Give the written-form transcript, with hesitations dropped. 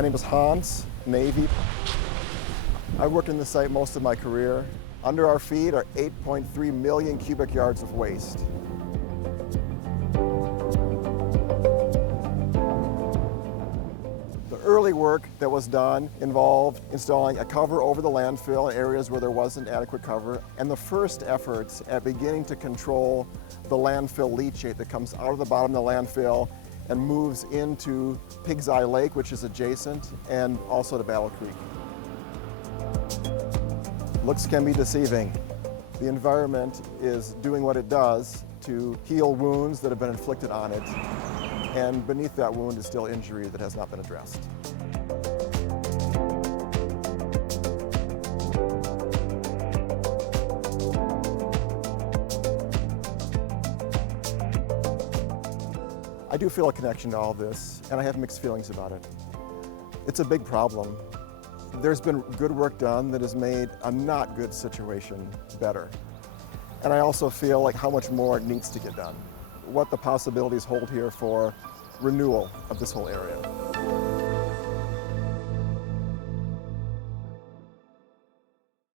My name is Hans, Navy. I've worked in this site most of my career. Under our feet are 8.3 million cubic yards of waste. The early work that was done involved installing a cover over the landfill in areas where there wasn't adequate cover, and the first efforts at beginning to control the landfill leachate that comes out of the bottom of the landfill and moves into Pig's Eye Lake, which is adjacent, and also to Battle Creek. Looks can be deceiving. The environment is doing what it does to heal wounds that have been inflicted on it, and beneath that wound is still injury that has not been addressed. I do feel a connection to all this, and I have mixed feelings about it. It's a big problem. There's been good work done that has made a not good situation better. And I also feel like how much more needs to get done. What the possibilities hold here for renewal of this whole area.